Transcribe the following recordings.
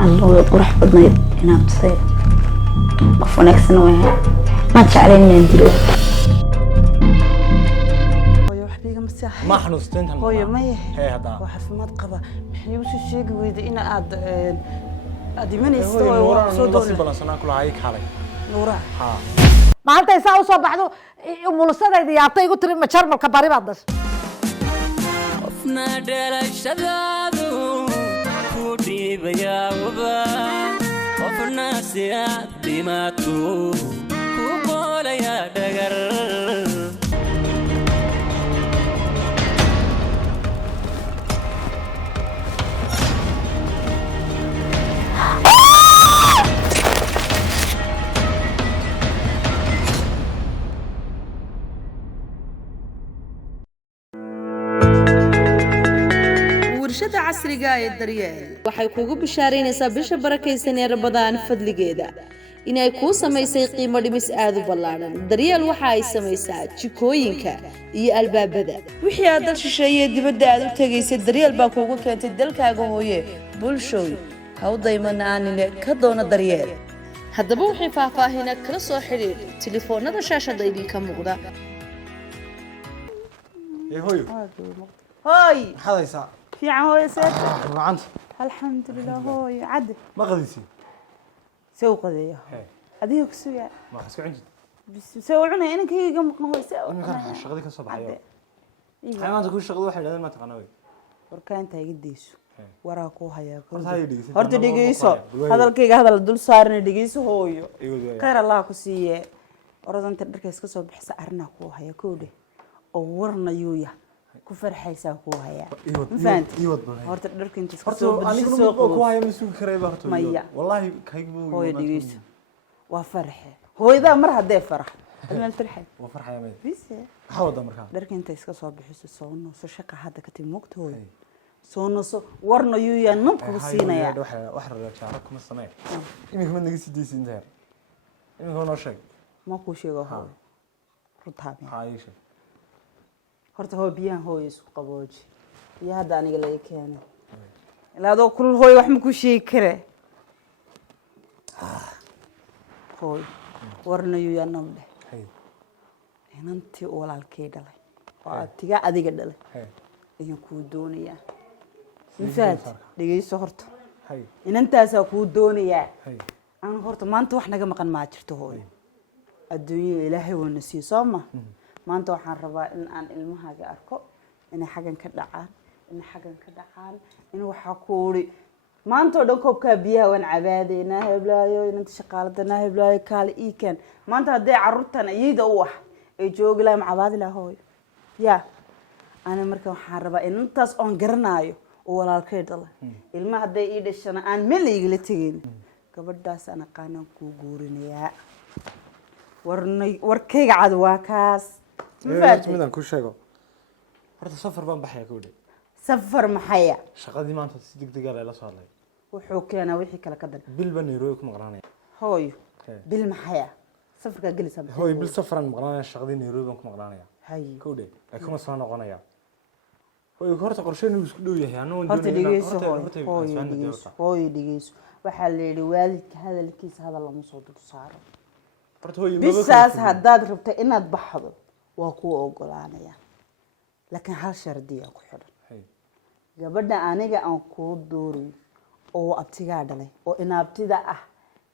الله قرح بدنا ينام تصير عفوا أحسن وياه ما تشعرين من دلو ما حنوستين هو ما هي هذا وحفمات قبا محيوش الشيء ويد إن عاد من هو يستوي نورا وصدور نغسل بلانسنا كل هاي حالي نورا ها ما أنت يساوي صباح ذو مولسنا إذا يعطي يقول ترى مشار مالكباري بعدش قفنا دلا شدادو كودي بياوبا قفنا سياد ديماتو كوبولا يا دغر warshada casriga ee daryeel waxay kugu bishaaraynaysaa bisha barakaysan ee Ramadaan fadligeeda inay ku samaysay qiimo dhimis aad u ballaaran daryeel waxa ay samaysaa jikooyinka iyo albaabada wixii aad dal shisheeye dibadda aad u tagaysay daryeel baa kugu keentay dalkaaga hooye bulshooy hawdayman aanine ka doona daryeel haddaba wixii faahfaahin kala soo xiriir telefoonada shaashada idinka muuqda هوي هاي هذا يسا في عهوي سيد وعنت الحمد لله هاي عد ما غديتي سوق ذي هذيك سويا ما خسك عندي بس سوعنا إنك هي جم هو سوى انا كان شغلي كصباح يوم هاي ما تقول شغل واحد هذا ما تقنوي وركان تايديش وراكو هيا هاي دقيقه horta dhigeyso hadalkayga hadal dul saarna dhigeyso hooyo ايوه khayr allah ku siiye orodanta dharka iska soo bixisa arna ku haya koodhe oo warnayuuya ku farxaysa ku haya faant horta dharka inta iska soo bixiso ku haya masuul kareeba horta wallahi kaygu hooyo dhigeyso waa farxe hooyada mar hadee farax ilma farxay waa farxay ma bis waxa wada markaa dharka inta iska soo bixiso soo nooso shaqa hadda ka timid moogta hooyo soo nooso warnayuuya nabku siinaya wax rajaaro kuma sameey imika ma naga sideysin deer imika noo sheeg ma ku sheego hooyo rutaabi haayisha horta hoo biyahan hooyo isku qabooji iyo hadda aniga laga keenay ilaa adoo kulul hooyo wax ma ku sheegi kare hooyo warnayuuya nabdhe inantii walaalkay dhalay oo abtiga adiga dhalay ayaan kuu doonayaa misaad dhigeyso horta inantaasaa kuu doonayaa aan horta maanta wax naga maqan maa jirto hooyo adduunyada ilaahay waana siiyo soo ma maanta waxaan rabaa in aan ilmahaaga arko inay xaggan ka dhacaan in waxaa kuuri maanta oo dhan koobkaa biyaha waan cabaadeynaa heblaayo inanta shaqaaladana heblaayo kaale iikan maanta haddee carruurtan iyada u ah ay joogi lahay macabaadi laha hooyo yaa ana marka waxaan rabaa inantaas oon garanaayo oo walaalkay dhalay ilma hadday ii dhashana aan meel igala tegin gabadhaas aan aqaanaan kuu guurinayaa warkayga cad waa kaas midaan ku sheego horta safar baan baxaya ku dhig safar maxaya shaqadii maanta si degdeg ah la soo hadlay wuxuu keenaa wixii kala ka dan bil baan Nairobi ku maqnaanay hooyo bil maxaya safarka galisa hooyo bil safaran maqnaanay shaqadii Nairobi baan ku maqnaanaya hay ku dhig ay kuma soo noqonaya hooyo horta qorsheenu isku dhow yahay anoo horta dhigeyso hooyo dhigeyso waxaa la yiri waalidka hadalkiisa hadal lama soo dul saaro horta hooyo bisaas haddaad rabto inaad baxdo waa ku ogolaanaya laakiin hal shardi ah ku xidhan gabadha aniga aan ku dooriyo oo abtiga dhalay oo inaabtida ah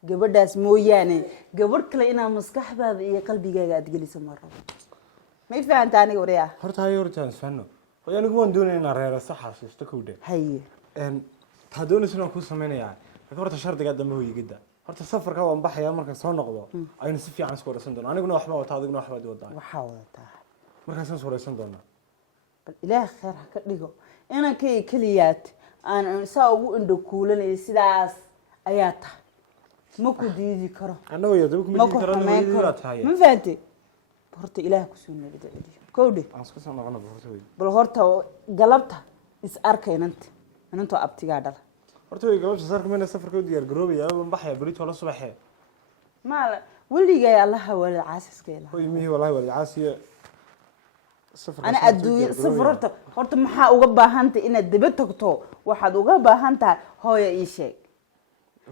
gabadhaas mooyaane gabadh kale inaa maskaxdaada iyo qalbigaaga aad geliso ma rabo ma fahantaa aniga wariyaa horta hayo horta isfaano hooyo anigu waan doonaynaa reer sax xasuusto ku dhig haye ta doonaysan ku sameeynaya horta shardiga dambe hooyigada horta safarka waan baxaya marka soo noqdo aynu si fiican isku warsan doono aniguna waxba wata adiguna waxba wadaa waxa wadataa markaas aan warsan doona bal ilaahay khair ha ka dhigo inaan kay kaliyaad aan saa ugu indho kuulanay sidaas ayaa tahay ma ku diidi karo anoo yado ku mid karo ma fahanti horta ilaahay ku soo nabada celiyo koodhe aan isku soo noqono bal horta galabta is arkaynanta inanto abtiga dhala horta way galabta sarka meena safarka u diyaar garoobaya aan baxaya barito la subaxee maala waliga Allah wala caasiskeena hooy mihi wallahi wala caasiye أنا أدوي سفرت هرت محا وجبها أنت إن الدبت تكتو واحد وجبها أنت هاي إيشك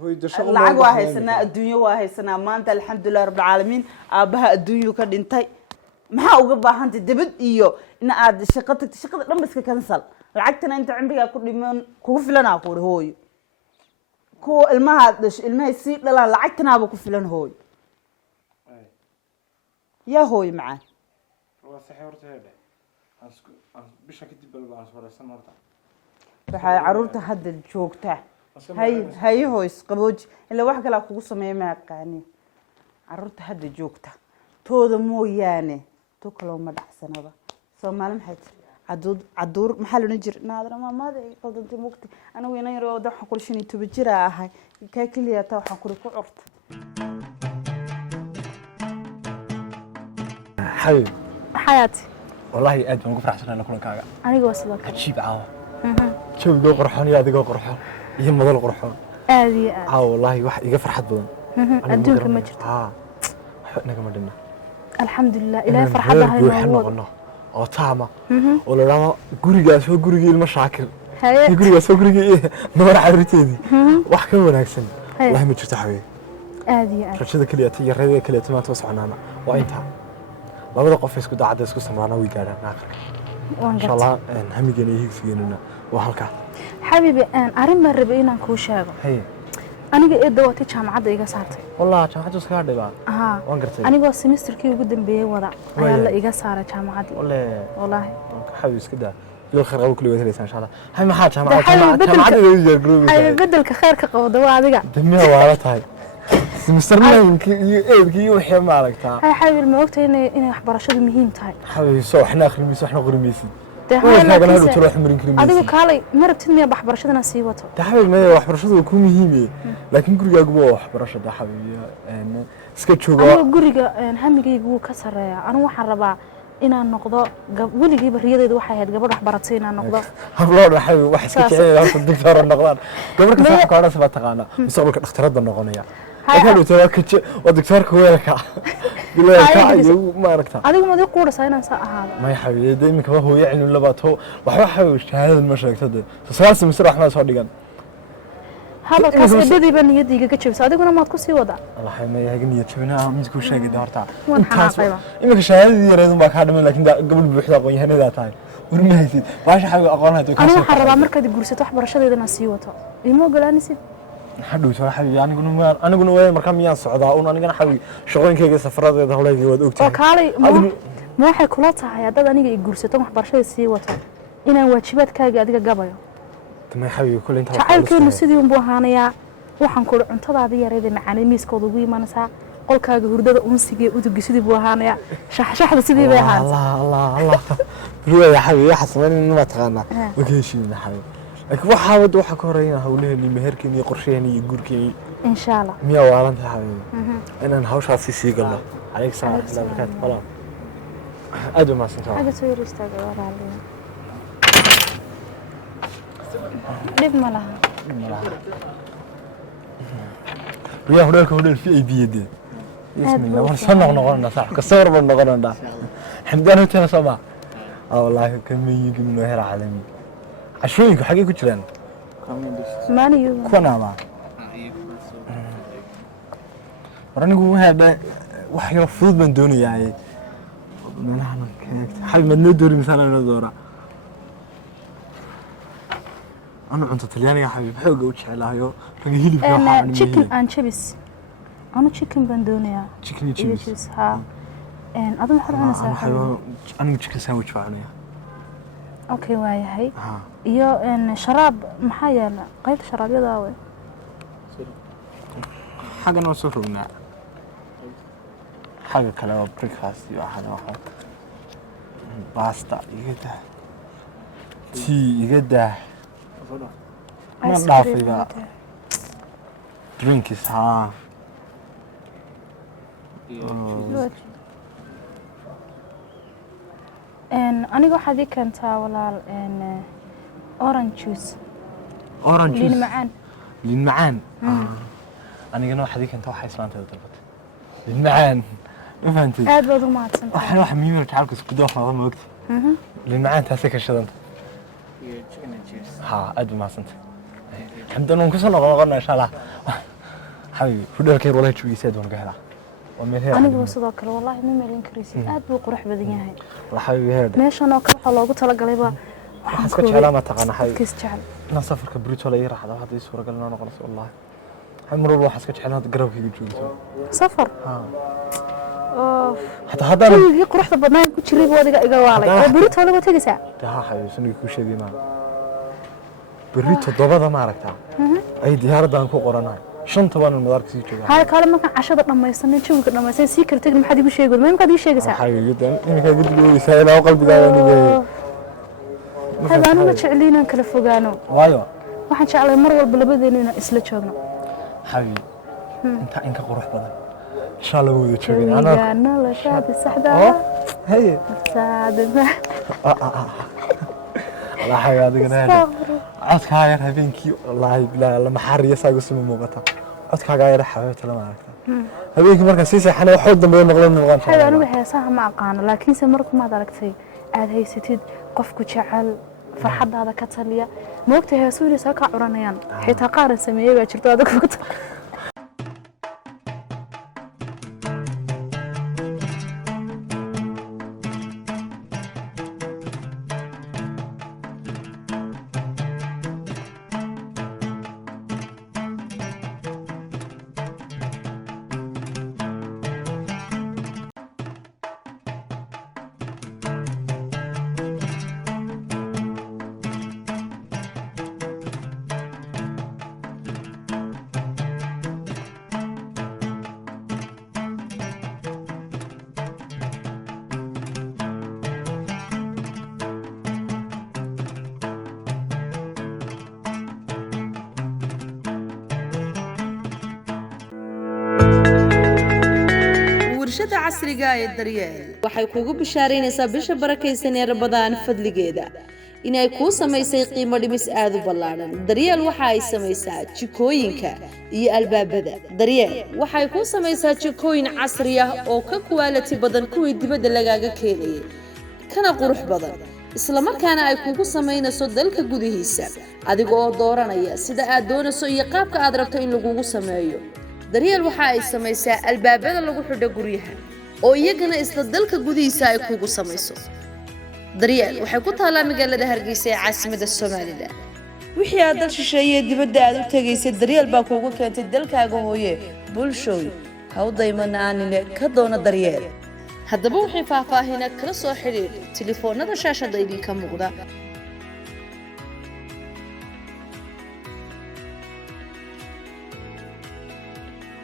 هوي ده شغل lacag waa haysanaa adduunyo waa haysanaa maanta alxamdulilah rabbilcaalamiin aabbaha adduunyu ka dhintay maxaa uga baahantay dibad iyo in aad shaqo tagto shaqada dhan iska cancel lacagtana inta cimrigaa ku dhiman kugu filanaa ku hooyo kuwa ilmaha dhashay ilmahay sii dhalaan lacagtanaaba ku filan hooyo yaa hooyo macaan waa saxii horta heedhe bisha kadib balba aan soo horta waxay caruurta hadda joogtaa hay hooys qabooji ilaa wax kale kugu sameeyo ma aqaani caruurta hadda joogta tooda mooyaane to kale ma dhacsanaba Soomaali maxay caduur maxaa loo jir naadar maamada ay qaldantay mugti anigu inaan yaro wada waxaan qorsheynay tuba jira ahay ka kaliya taa waxaan kuri ku curta حبيبي حياتي والله أد من قفرح سنة لكل كاجا أنا جوز ذاك عجيب عاوة شوف جو قرحان يا دقو قرحان يهم مضل قرحان هذه والله واحد يقفر حد بدن أدونك ما جرت حقنا كم دنا الحمد لله إلهي فرحة هاي الموضوع أو طعمة ولا لا جورجاس هو جورجي المشاكل هاي جورجاس هو جورجي نور عرتيدي وحكي وناكسن والله ما جرت حبيبي هذه رشيدة كلياتي يريدة كلياتي ما توسعنا وأنتها labada qof isku daacada isku samraana way gaaraan aakhir insha Allah hamigeena higsigeena waa halka xabibi arin ma rabay inaan ku sheego hay aniga ee dawati jaamacada iga saartay wallahi jaamacadu iska dhibaa waan gartay aniga semesterkii ugu dambeeyay wada ayaa la iga saaray jaamacadii wallahi xabibi iska daa loo khayr qabo kulli wada helaysan insha Allah hay ma jaamacada iga jeer group hay bedelka khayrka qabdo waa adiga damiya waa tahay سمسترناك إيه وحيا مالكتا هاي حبيبي ما وقت إن إحبارشة مهم تاي حبيبي سو إحنا آخر ميسو إحنا غير ميسي هذا تروح مرين كريميسي هذا كالي مرة بتنمي بحبارشة نسيبته ده حبيبي ما إحبارشة يكون مهمة لكن كل جاكبوا إحبارشة ده حبيبي إن سكتشوا أنا جوريجا هم جيجو كسر أنا وحربا إن النقطة ولي جيب الرياضة ده واحد قبل إحبارتين النقطة الله حبيبي واحد سكتشوا لا الدكتور النقطة قبل كسر كارا سبعة تقانا مستقبل اخترت النقطة أكلوا تراكتش ودكتور كويركا بلا كايو ما ركتا هذا ما دي قورة ساينا ساعة هذا ما يحبي دايما كمان هو يعني ولا باتو وحوحه هذا المشهد هذا سلاسل مصر احنا صادقا هذا كاس بدي بني يدي كتشوف صادق ما تكون سي وضع الله حمي هاي نية شبنا مسكو شيء دارتا انت إما كشهادة يريدون بكارم لكن قبل بوحدة قوي هنا ذات هاي ورميتي باش حاجة أقولها تو أنا حرب مركز جلسة تحبر شدة إذا نسيوتها يمو قلاني سيد حدو شو حبيبي أنا قلنا وين مركم يان صعداء أنا قلنا حبيبي شغلين كي سفرات هذا هو اللي يود أكتر. وكالي ما حي كلاتها هي هذا أنا يجلس تهم برشة سيوتها إنا واجبات كاجي أديك قبايا. تمام حبيبي كل أنت. تعال كل نسيديهم بوهانيا وحنقول أنت هذا يريد معاني ميس كذوبي ما نسا قل كاجي هردة أنسجي وتجسدي بوهانيا شح سيدي بهان. الله روح يا حبيبي حسماني إنه ما تغنى. وكيشي من حبيبي. لكن واحد واحد كورينا هقوله إني مهركني قرشيني يجوركني إن شاء الله. مية وعلانت يا حبيبي. أنا نهوش على سيسي قلنا. عليك السلام ورحمة الله وبركاته. والله. أدو ما سنتوا. هذا سوي ريستاج ولا عليه. لب ملها. ويا هناك هناك في أي بيدي. بسم الله ورسلنا ونقولنا صح كسر ونقولنا ده. حمدان هتنا صباح. والله كم يجي من وهر عالمي. عشوينك حقيقي كتيران. ماني يوم. كنا ما. وراني قوم هذا وحي رفض من دوني يعني. نحن حبيب من ندوري مثلا ندورة. أنا أنت طلياني يا حبيب حوجة وش على هيو. فجيلي في واحد. أنا chicken and chips. أنا chicken بندونيا. chicken chips. ها. أظن حر أنا سافر. أنا chicken sandwich فعليا. أوكي وياي هاي. iyo sharaab maxaa yaala qaybta sharaabyada way xaga noo soo rognaa xaga kale waa breakfast iyo waxa pasta igada tea igada ma dhaafayba drinks ha aniga waxaad ii keentaa walaal orange juice orange juice لين معان لين معان أنا قلنا واحد كنت واحد إسلام تدربت لين معان ما فهمتي هذا برضو ما تصنع واحد ميمر تعالك سكدوا في هذا الوقت لين معان تاسك الشدنت ها أدو ما صنت حمدان ونكسر نقولنا إن شاء الله حبيبي هدول كير والله شو يساعد ونقهلا ومن anigu sidoo kale wallahi ma meelin karaysid aad buu qurux badan yahay حبيبي هذا meeshan oo kale waxa loogu talagalay ba حسكت علامة تقنا حبيبي kiis jecel أنا سافر كبريت ولا يروح هذا واحد يسوق قالنا أنا خلاص والله عمرو الواحد حسكت علامة قرب كي يجوا safar حتى هذا أنا kuwii quruxda badnaa ku jiray wadiga iga waalay oo burito wala tagaysaa ها حبيبي شنو يكون شيء ما بريت الضبابة ما عرفتها أي ديار دان كو قرنا شنطة وأنا المدارك سيجوا هاي kale markaan cashada dhamaysanay jawiga dhamaysan si kala tagin maxaad igu sheegay ma imkaad ii sheegaysaa حبيبي جدا إنك قلت لي سائل أو قلبي قال إني هذا أنا ما جعلينا كلا فوقانو وايو waxaan jeclay mar walba labadeena inaan isla joogno حبيبي أنت إنك قروح بدل إن شاء الله وده تشوفين أنا أنا لا شاد السحدة هي سعد الله حاجة هذا جناه عدك هاي هبينكي والله بلا لما حر يساق اسمه مقطع عدك هاي حبيبتي لما عرفتها هبينك مركز سيسي حنا وحود دم نغلن نغلن هذا أنا وحيساها ما أقانا لكن سمرك ما دركتي عاد هي ستيد قفك جعل فرحد هذا كتليا ما وقت هي سوري ساكا عرانيان حيت قارن سميه باجرتو هذا كنت warshada casriga ee daryeel waxay kugu bishaaraynaysaa bisha barakaysan ee Ramadaan fadligeeda inay ku samaysay qiimo dhimis aad u ballaaran daryeel waxa ay samaysaa jikooyinka iyo albaabada daryeel waxay ku samaysaa jikooyin casri ah oo ka quality badan kuwii dibadda lagaaga keenay kana qurux badan isla markaana ay kugu samaynayso dalka gudihiisa adiga oo dooranaya sida aad doonayso iyo qaabka aad rabto in lagugu sameeyo daryeel waxa ay samaysaa albaabada lagu xidho guryaha oo iyagana isla dalka gudihiisa ay kugu samayso daryeel waxay ku taalaa magaalada Hargeysa ee caasimadda Soomaaliland wixii aad dal shisheeye dibadda aad u tagaysay daryeel baa kugu keentay dalkaaga hooye bulshooy ha u daymanaanin ka doona daryeel haddaba wixii faahfaahin kala soo xiriir telefoonada shaashada idinka muuqda